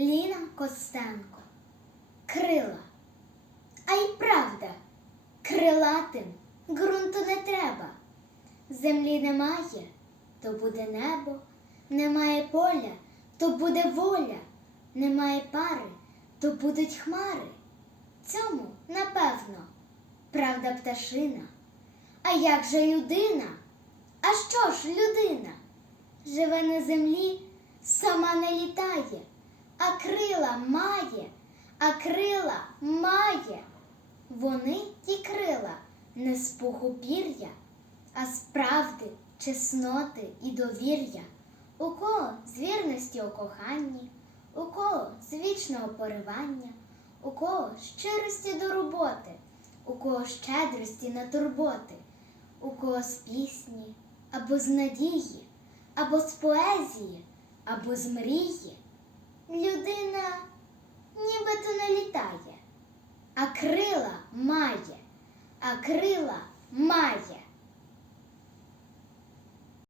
Ліна Костенко. Крила. А й правда, крилатим ґрунту не треба. Землі немає, то буде небо, немає поля, то буде воля, немає пари, то будуть хмари. Цьому, напевно, правда пташина. А як же людина? А що ж людина? Живе на землі, сама не літає, а крила має, а крила має. Вони ті крила не з похупір'я, а з правди, чесноти і довір'я. У кого з вірності у коханні, у кого з вічного поривання, у кого щирості до роботи, у кого щедрості на турботи, у кого з пісні, або з надії, або з поезії, або з мрії. має, а крила має.